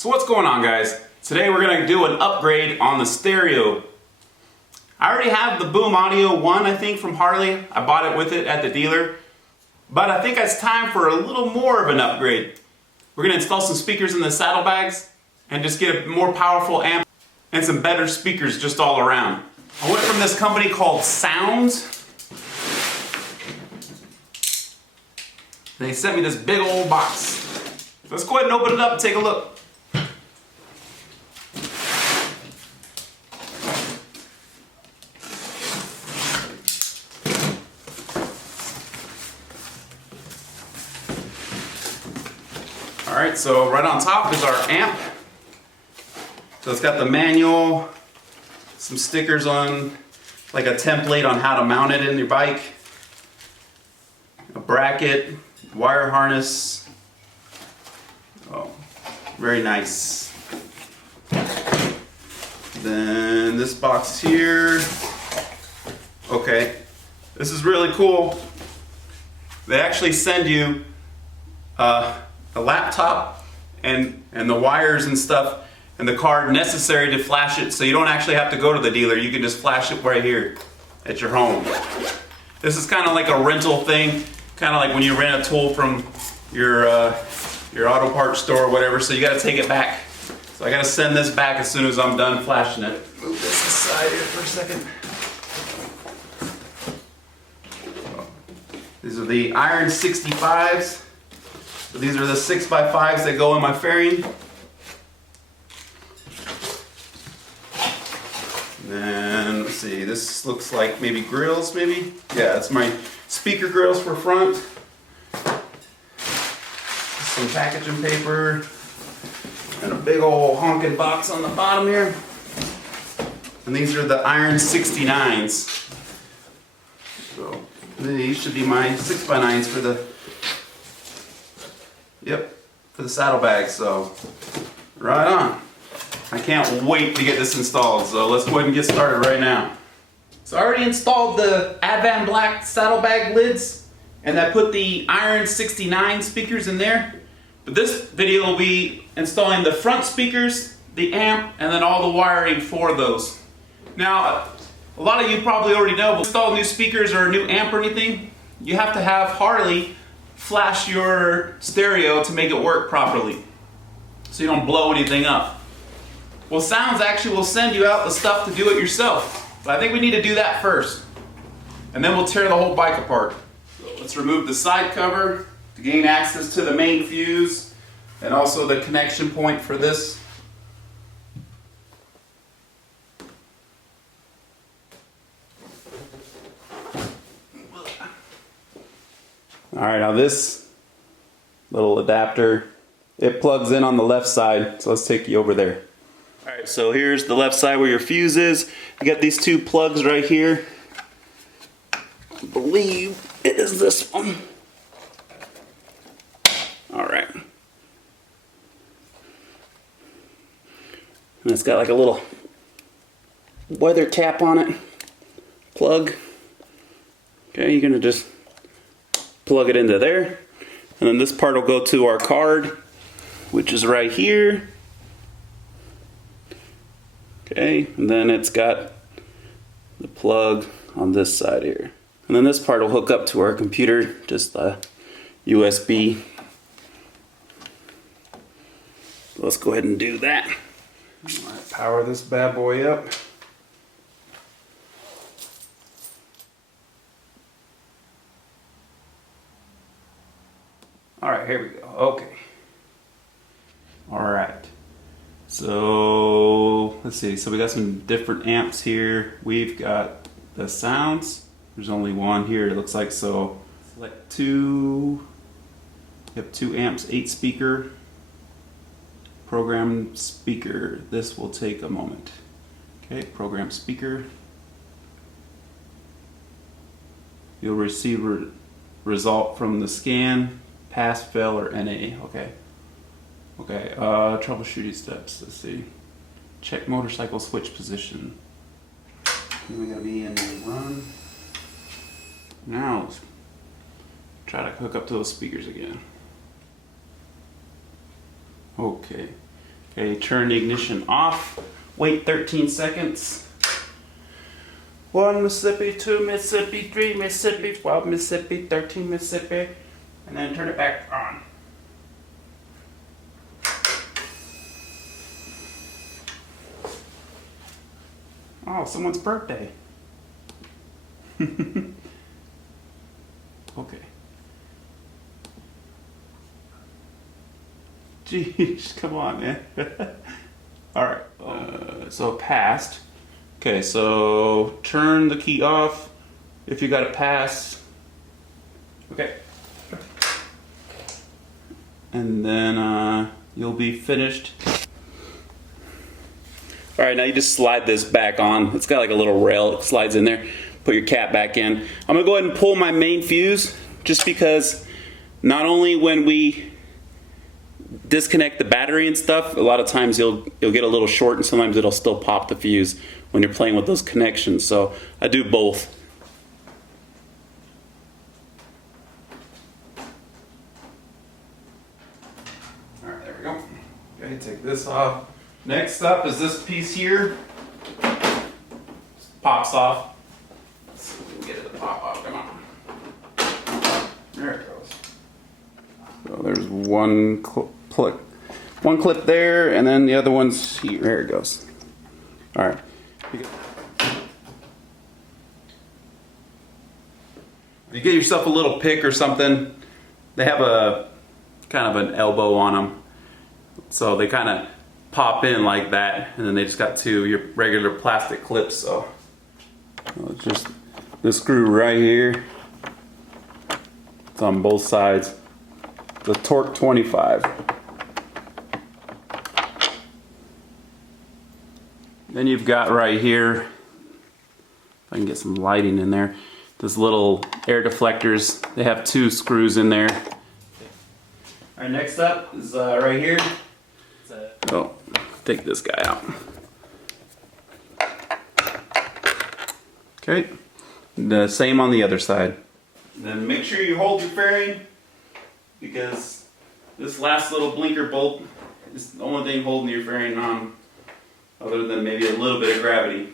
So what's going on, guys? Today we're going to do an upgrade on the stereo. I already have the Boom Audio 1, I think, from Harley. I bought it with it at the dealer. But I think it's time for a little more of an upgrade. We're going to install some speakers in the saddlebags and just get a more powerful amp and some better speakers just all around. I went from this company called Soundz. They sent me this big old box. Let's go ahead and open it up and take a look. Alright, so right on top is our amp. So it's got the manual, some stickers on, like a template on how to mount it in your bike, a bracket, wire harness. Oh, very nice. Then this box here. Okay, this is really cool. They actually send you a laptop and the wires and stuff and the card necessary to flash it, so you don't actually have to go to the dealer. You can just flash it right here at your home. This is kind of like a rental thing, kind of like when you rent a tool from your auto parts store or whatever, so you got to take it back. So I got to send this back as soon as I'm done flashing it. Move this aside here for a second. These are the Iron 65s. So these are the 6x5s that go in my fairing. And then, let's see, this looks like maybe grills, maybe? Yeah, it's my speaker grills for front. Some packaging paper. And a big old honking box on the bottom here. And these are the Iron 69s. So these should be my 6x9s for the for the saddlebags, so right on. I can't wait to get this installed, so let's go ahead and get started right now. So I already installed the Advan Black saddlebag lids, and I put the Iron 69 speakers in there. But this video will be installing the front speakers, the amp, and then all the wiring for those. Now, a lot of you probably already know, but to install new speakers or a new amp or anything, you have to have Harley flash your stereo to make it work properly, so you don't blow anything up. Well, Soundz actually will send you out the stuff to do it yourself, but I think we need to do that first, and then we'll tear the whole bike apart. So let's remove the side cover to gain access to the main fuse and also the connection point for this. Alright, now this little adapter, it plugs in on the left side, so let's take you over there. Alright, so here's the left side where your fuse is. You got these two plugs right here. I believe it is this one. Alright. And it's got like a little weather cap on it. Plug. Okay, you're gonna just plug it into there, and then this part will go to our card, which is right here. Okay, and then it's got the plug on this side here, and then this part will hook up to our computer, just the USB. Let's go ahead and do that. All right, power this bad boy up. Alright, here we go. Okay. Alright. So, let's see. So we got some different amps here. We've got the Soundz. There's only one here, it looks like. So, select two. You have 2 amps, 8 speaker. Program speaker. This will take a moment. Okay, program speaker. You'll receive a result from the scan. Pass, fail, or NA. Okay. Okay. Troubleshooting steps. Let's see. Check motorcycle switch position. Then we gotta be in run. Now let's try to hook up to those speakers again. Okay. Okay, turn the ignition off. Wait 13 seconds. 1 Mississippi, 2 Mississippi, 3 Mississippi, 12 Mississippi, 13 Mississippi, and then turn it back on. Oh, someone's birthday. Okay. Jeez, come on, man. Alright, so passed. Okay, so turn the key off if you got it passed. Okay. And then you'll be finished. Alright, now you just slide this back on. It's got like a little rail, it slides in there. Put your cap back in. I'm gonna go ahead and pull my main fuse just because not only when we disconnect the battery and stuff, a lot of times you'll get a little short and sometimes it'll still pop the fuse when you're playing with those connections. So I do both. Alright, there we go. Okay, take this off. Next up is this piece here. Just pops off. Let's see if we can get it to pop off. Come on. There it goes. So there's one clip there, and then the other one's here. There it goes. All right. If you get yourself a little pick or something, they have a kind of an elbow on them, so they kind of pop in like that, and then they just got your regular plastic clips. So it's just this screw right here. It's on both sides. The Torque 25. Then you've got right here, if I can get some lighting in there, this little air deflectors. They have 2 screws in there. All right, next up is right here. Oh, take this guy out. Okay, the same on the other side. Then make sure you hold your fairing, because this last little blinker bolt is the only thing holding your fairing on, other than maybe a little bit of gravity.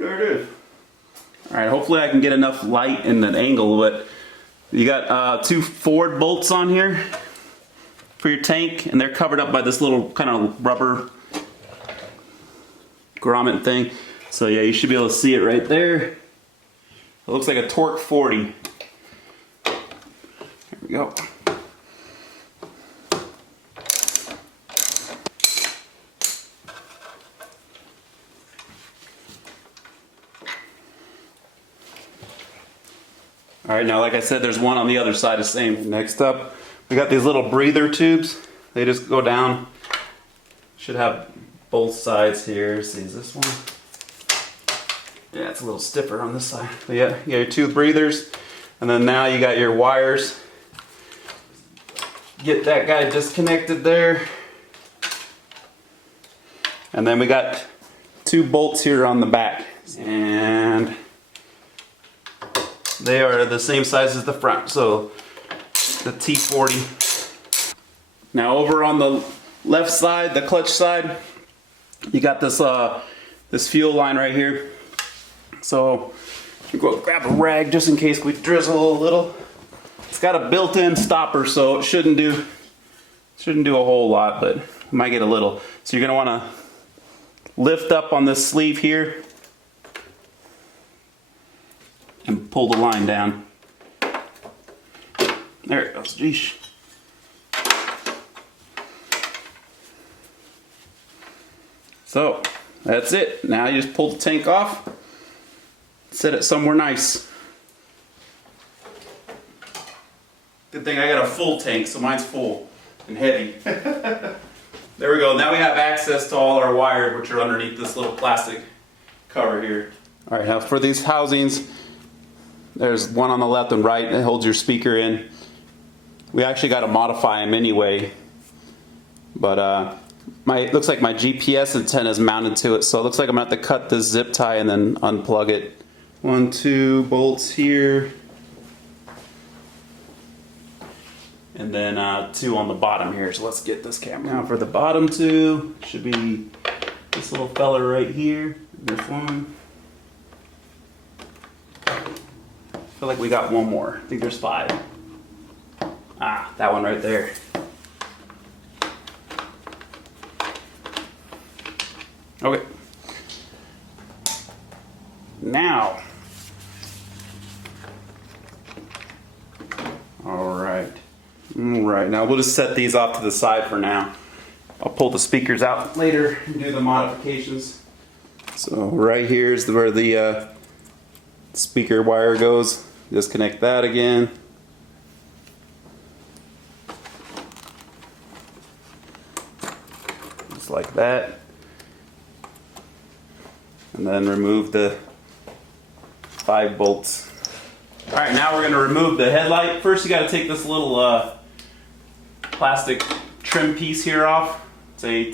There it is. Alright, hopefully I can get enough light in that angle, but you got 2 forward bolts on here for your tank, and they're covered up by this little kind of rubber grommet thing. So yeah, you should be able to see it right there. It looks like a Torque 40. There we go. Alright, now like I said, there's one on the other side the same. Next up, we got these little breather tubes. They just go down. Should have both sides here. See, is this one? Yeah, it's a little stiffer on this side. But yeah, you got your 2 breathers. And then now you got your wires. Get that guy disconnected there. And then we got 2 bolts here on the back. And they are the same size as the front, so the T40. Now over on the left side, the clutch side, you got this this fuel line right here. So you go grab a rag just in case we drizzle a little. It's got a built-in stopper, so it shouldn't do a whole lot, but it might get a little. So you're gonna want to lift up on this sleeve here and pull the line down. There it goes. Geesh. So that's it. Now you just pull the tank off, set it somewhere nice. Good thing I got a full tank, so mine's full and heavy. There we go. Now we have access to all our wires, which are underneath this little plastic cover here. All right, now for these housings, there's one on the left and right that holds your speaker in. We actually got to modify them anyway, but it looks like my GPS antenna is mounted to it, so it looks like I'm going to have to cut this zip tie and then unplug it. 1, 2 bolts here. and then 2 on the bottom here. So let's get this camera. Now for the bottom 2, should be this little fella right here, this one. I feel like we got one more. I think there's 5. Ah, that one right there. Okay. Now. All right. Now we'll just set these off to the side for now. I'll pull the speakers out later and do the modifications. So right here is where the speaker wire goes. Disconnect that again. Just like that. And then remove the 5 bolts. All right, now we're going to remove the headlight. First, you got to take this little plastic trim piece here off. It's a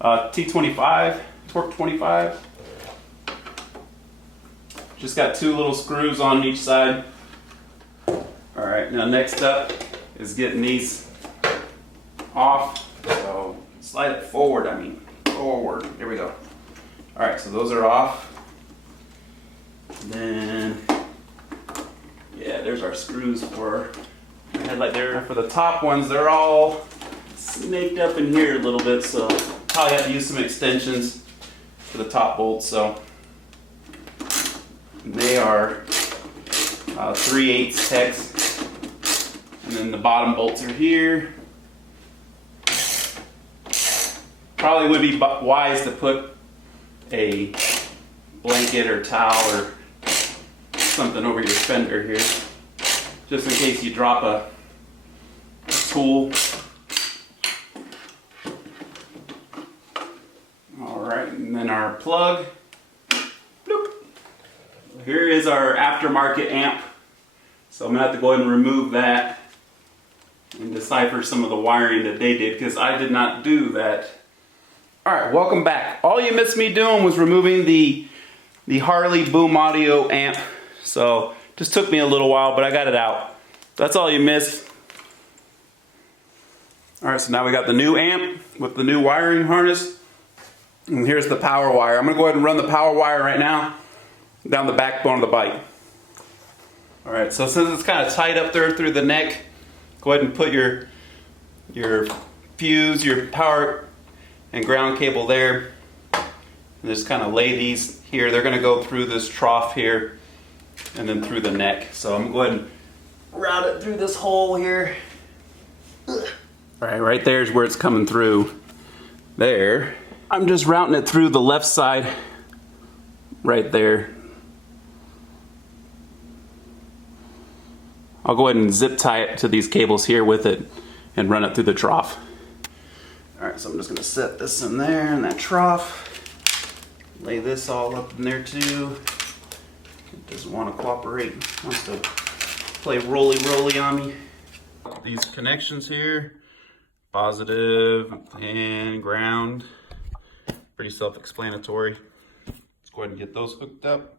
T25, torque 25. Just got 2 little screws on each side. All right, now next up is getting these off. So slide it forward, forward. There we go. All right, so those are off. And then, yeah, there's our screws for the headlight there. For the top ones, they're all snaked up in here a little bit, so probably have to use some extensions for the top bolts. So they are 3/8 hex, and then the bottom bolts are here. Probably would be wise to put a blanket or towel or something over your fender here, just in case you drop a tool. All right, and then our plug. Bloop. Here is our aftermarket amp. So I'm gonna have to go ahead and remove that and decipher some of the wiring that they did, because I did not do that. All right, welcome back. All you missed me doing was removing the Harley Boom Audio amp. So just took me a little while, but I got it out. That's all you missed. All right, so now we got the new amp with the new wiring harness. And here's the power wire. I'm gonna go ahead and run the power wire right now down the backbone of the bike. All right, so since it's kind of tight up there through the neck, go ahead and put your fuse, your power and ground cable there. And just kind of lay these here. They're gonna go through this trough here and then through the neck. So I'm going to go ahead and route it through this hole here. All right there is where it's coming through. There. I'm just routing it through the left side right there. I'll go ahead and zip tie it to these cables here with it and run it through the trough. All right, so I'm just gonna set this in there in that trough. Lay this all up in there too. It doesn't want to cooperate. It wants to play roly on me. These connections here, positive and ground. Pretty self-explanatory. Let's go ahead and get those hooked up.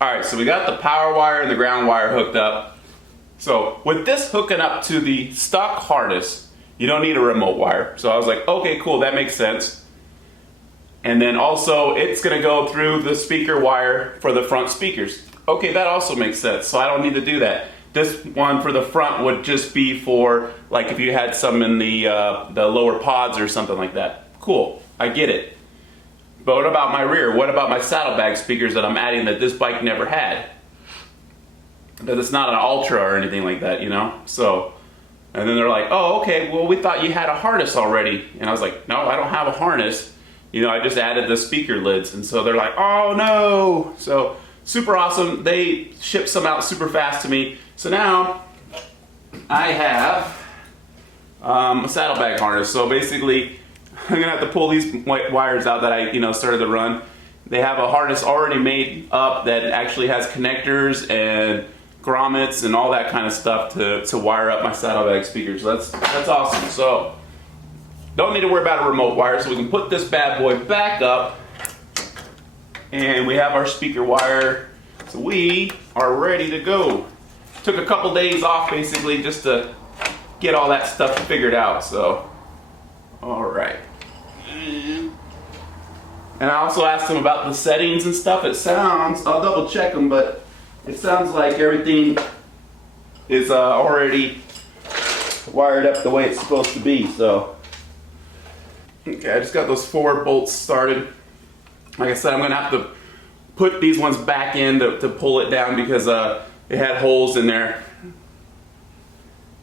All right, so we got the power wire and the ground wire hooked up. So with this hooking up to the stock harness, you don't need a remote wire. So I was like, okay, cool, that makes sense. And then also it's gonna go through the speaker wire for the front speakers. Okay, that also makes sense, so I don't need to do that. This one for the front would just be for, like, if you had some in the lower pods or something like that. Cool, I get it. But what about my rear? What about my saddlebag speakers that I'm adding that this bike never had? That it's not an Ultra or anything like that, you know? So, and then they're like, oh, okay, well, we thought you had a harness already. And I was like, no, I don't have a harness. You know, I just added the speaker lids. And so they're like, oh no. So super awesome. They shipped some out super fast to me. So now I have a saddlebag harness. So basically, I'm gonna have to pull these white wires out that I, started to run. They have a harness already made up that actually has connectors and grommets and all that kind of stuff to wire up my saddlebag speakers. So that's awesome. So don't need to worry about a remote wire, so we can put this bad boy back up, and we have our speaker wire, so we are ready to go. took a couple days off basically just to get all that stuff figured out. So, all right. And I also asked him about the settings and stuff. It sounds, I'll double check them, but it sounds like everything is already wired up the way it's supposed to be. So, okay, I just got those 4 bolts started. Like I said, I'm gonna have to put these ones back in to pull it down because it had holes in there.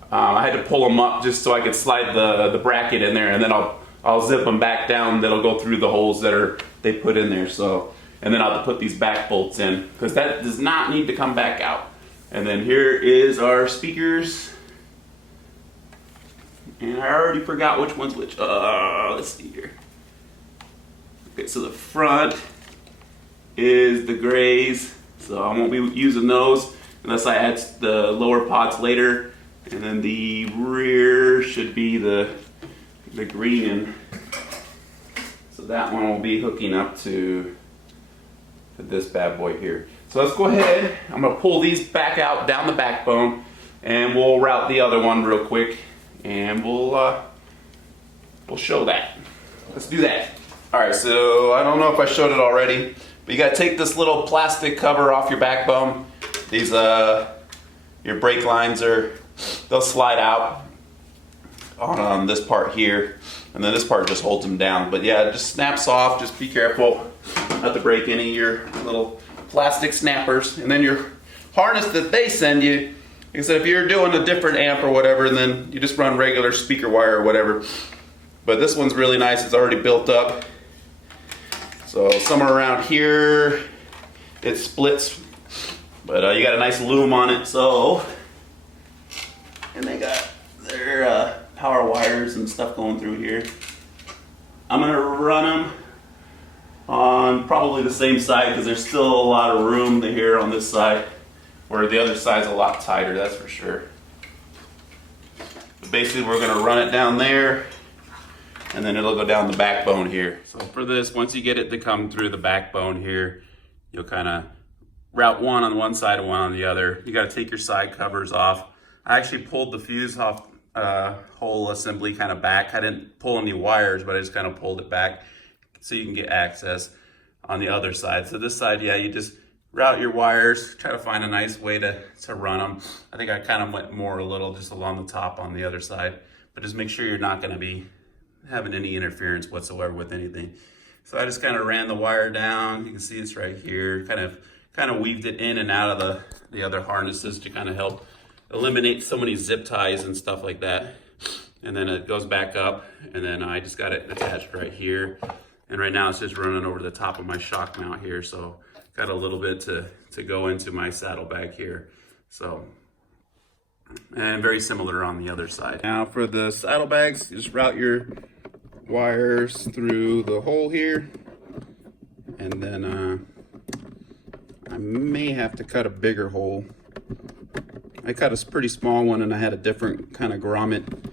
I had to pull them up just so I could slide the bracket in there, and then I'll zip them back down. That'll go through the holes that they put in there. So, and then I'll have to put these back bolts in because that does not need to come back out. And then here is our speakers. And I already forgot which one's which. Let's see here. Okay, so the front is the grays. So I won't be using those unless I add the lower pods later. And then the rear should be the green, and so that one will be hooking up to this bad boy here. So let's go ahead. I'm gonna pull these back out down the backbone, and we'll route the other one real quick, and we'll show that. Let's do that. All right. So I don't know if I showed it already, but you gotta take this little plastic cover off your backbone. These your brake lines they'll slide out on this part here, and then this part just holds them down. But yeah, it just snaps off. Just be careful not to break any of your little plastic snappers. And then your harness that they send you, like I said, if you're doing a different amp or whatever, then you just run regular speaker wire or whatever. But this one's really nice. It's already built up. So somewhere around here it splits, but you got a nice loom on it. So, and they got their power wires and stuff going through here. I'm gonna run them on probably the same side because there's still a lot of room here on this side, where the other side's a lot tighter, that's for sure. But basically we're gonna run it down there, and then it'll go down the backbone here. So for this, once you get it to come through the backbone here, you'll kind of route one on one side and one on the other. You got to take your side covers off. I actually pulled the fuse off whole assembly kind of back. I didn't pull any wires, but I just kind of pulled it back so you can get access on the other side. So this side, yeah, you just route your wires, try to find a nice way to run them. I think I kind of went more a little just along the top on the other side, but just make sure you're not going to be having any interference whatsoever with anything. So I just kind of ran the wire down. You can see it's right here. Kind of weaved it in and out of the other harnesses to kind of help eliminate so many zip ties and stuff like that. And then it goes back up, and then I just got it attached right here. And right now it's just running over the top of my shock mount here. So got a little bit to go into my saddlebag here. So, and very similar on the other side. Now for the saddlebags, you just route your wires through the hole here. And then I may have to cut a bigger hole. I cut a pretty small one and I had a different kind of grommet.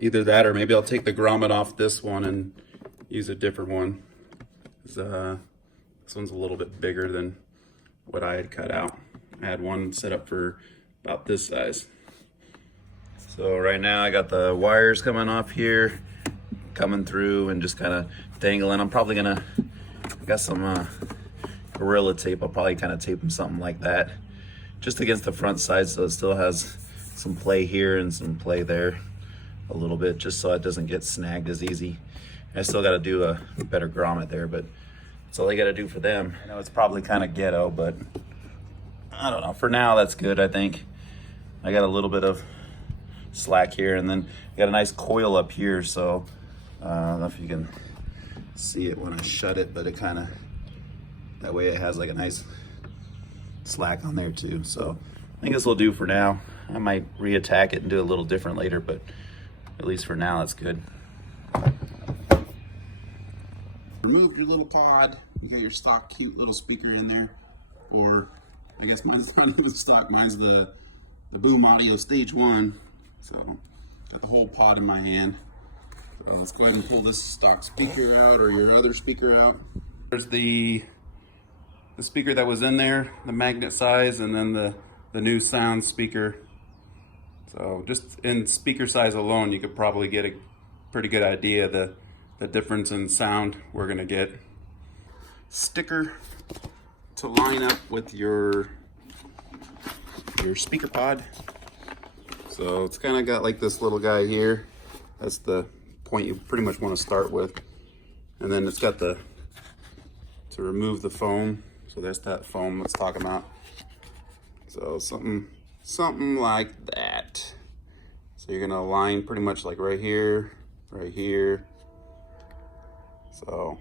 Either that or maybe I'll take the grommet off this one and use a different one. This one's a little bit bigger than what I had cut out. I had one set up for about this size. So right now I got the wires coming off here, coming through and just kind of dangling. I'm probably gonna, got some Gorilla tape. I'll probably kind of tape them something like that, just against the front side so it still has some play here and some play there a little bit, just so it doesn't get snagged as easy. I still got to do a better grommet there, but that's all I got to do for them. I know it's probably kind of ghetto, but I don't know. For now, that's good, I think. I got a little bit of slack here, and then I got a nice coil up here, so I don't know if you can see it when I shut it, but it kind of, that way it has like a nice slack on there too. So I think this will do for now. I might reattack it and do a little different later, but at least for now, it's good. Remove your little pod. You got your stock cute little speaker in there, or I guess mine's not even stock. Mine's the Boom Audio Stage 1. So got the whole pod in my hand. So let's go ahead and pull this stock speaker out, or your other speaker out. There's the speaker that was in there, the magnet size, and then the the new Soundz speaker. So just in speaker size alone, you could probably get a pretty good idea of the difference in sound we're gonna get. Sticker to line up with your speaker pod. So it's kind of got like this little guy here. That's the point you pretty much want to start with. And then it's got to remove the foam. So there's that foam let's talk about. So something like that. So you're gonna align pretty much like right here, right here. So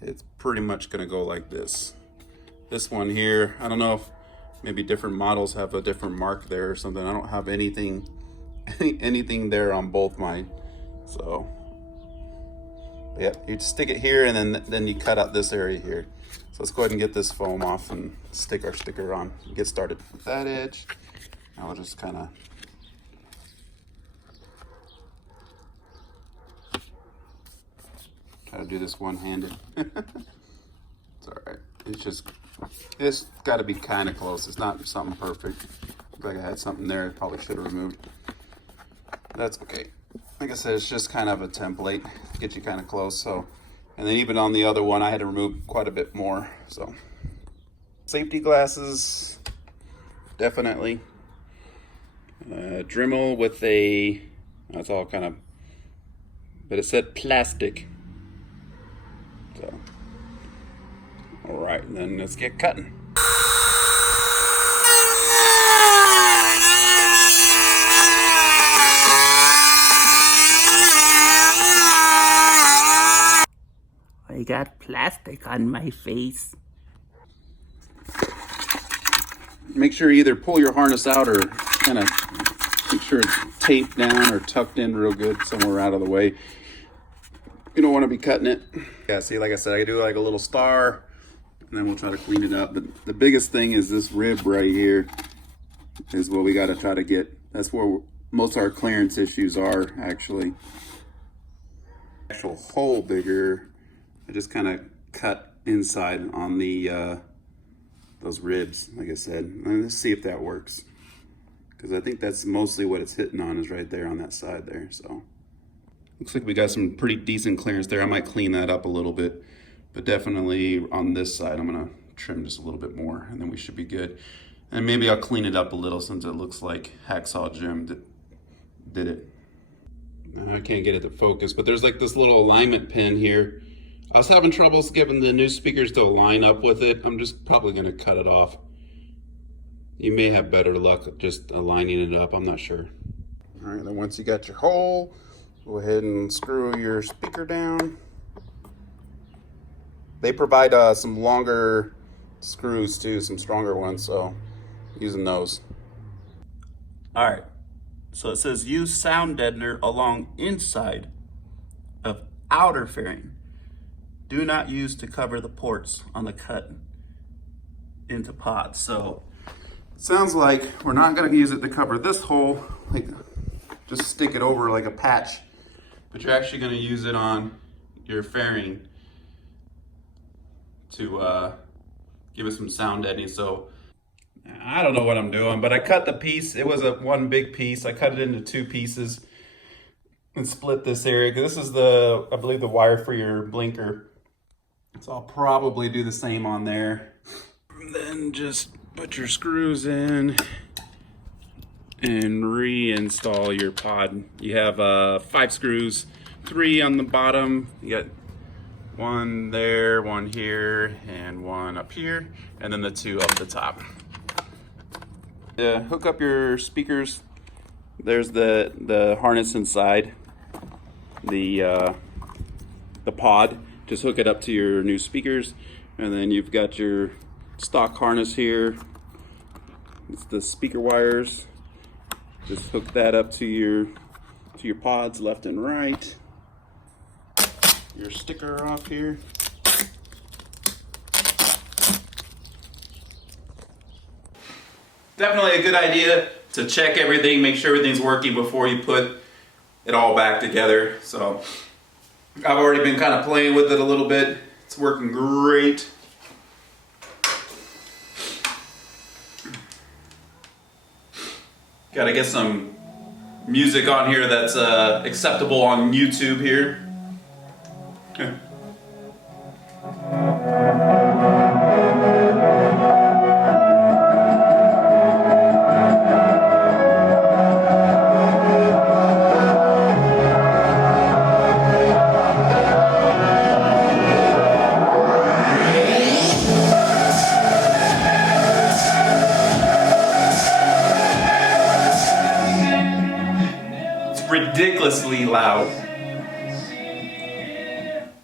it's pretty much gonna go like this. This one here, I don't know if maybe different models have a different mark there or something. I don't have anything there on both mine. So yeah, you stick it here and then you cut out this area here. So let's go ahead and get this foam off and stick our sticker on and get started with that edge. Now we'll just kind of try to do this one-handed. It's all right. It's got to be kind of close. It's not something perfect. Looks like I had something there I probably should have removed. That's okay. Like I said, it's just kind of a template. Get you kind of close. So, and then even on the other one, I had to remove quite a bit more. So, safety glasses, definitely. Dremel with a, that's all kind of, but it said plastic. So, all right, then let's get cutting. I got plastic on my face. Make sure you either pull your harness out or kind of make sure it's taped down or tucked in real good somewhere out of the way. You don't want to be cutting it. Yeah, see, like I said, I do like a little star, and then we'll try to clean it up. But the biggest thing is this rib right here is what we got to try to get. That's where most of our clearance issues are, actually. Actual hole bigger, I just kind of cut inside on the those ribs, like I said. Let's see if that works, because I think that's mostly what it's hitting on, is right there on that side there. So looks like we got some pretty decent clearance there. I might clean that up a little bit, but definitely on this side I'm gonna trim just a little bit more, and then we should be good. And maybe I'll clean it up a little, since it looks like Hacksaw Jim did it. I can't get it to focus, but there's like this little alignment pin here. I was having troubles getting the new speakers to line up with it. I'm just probably gonna cut it off. You may have better luck just aligning it up, I'm not sure. All right, then once you got your hole, go ahead and screw your speaker down. They provide some longer screws too, some stronger ones, so using those. All right, so it says use sound deadener along inside of outer fairing. Do not use to cover the ports on the cut into pods. So sounds like we're not gonna use it to cover this hole, like just stick it over like a patch, but you're actually gonna use it on your fairing to give it some sound deadening. So I don't know what I'm doing, but I cut the piece. It was one big piece. I cut it into 2 pieces and split this area, because this is I believe the wire for your blinker. So I'll probably do the same on there. And then just put your screws in and reinstall your pod. You have 5 screws, 3 on the bottom. You got 1 there, 1 here, and 1 up here, and then the 2 up the top. Hook up your speakers. There's the harness inside the pod. Just hook it up to your new speakers, and then you've got your stock harness here. It's the speaker wires. Just hook that up to your pods left and right. Your sticker off here. Definitely a good idea to check everything, make sure everything's working before you put it all back together. So I've already been kind of playing with it a little bit. It's working great. Gotta get some music on here that's acceptable on YouTube here. Ridiculously loud,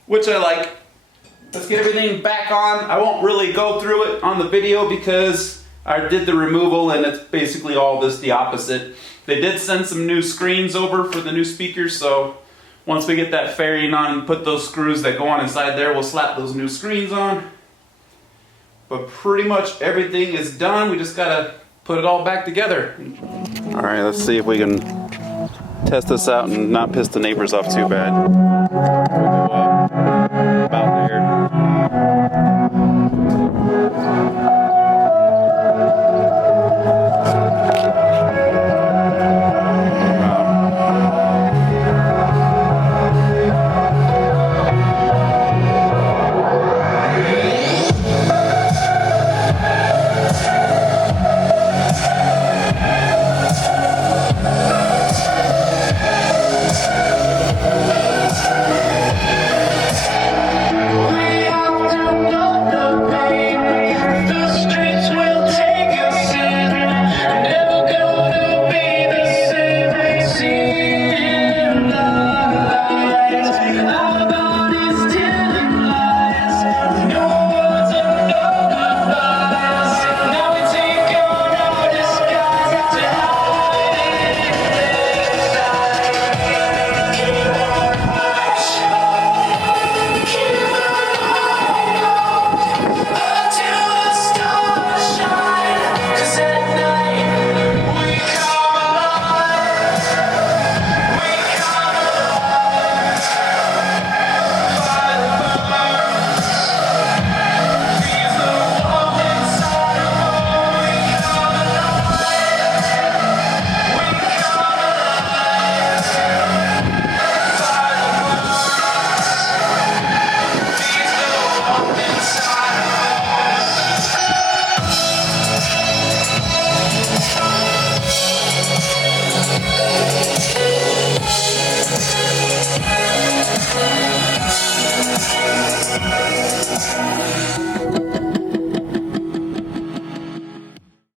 which I like. Let's get everything back on. I won't really go through it on the video because I did the removal and it's basically all this the opposite. They did send some new screens over for the new speakers, so once we get that fairing on and put those screws that go on inside there, we'll slap those new screens on. But pretty much everything is done. We just gotta put it all back together. All right, let's see if we can test this out and not piss the neighbors off too bad. We'll go up about there.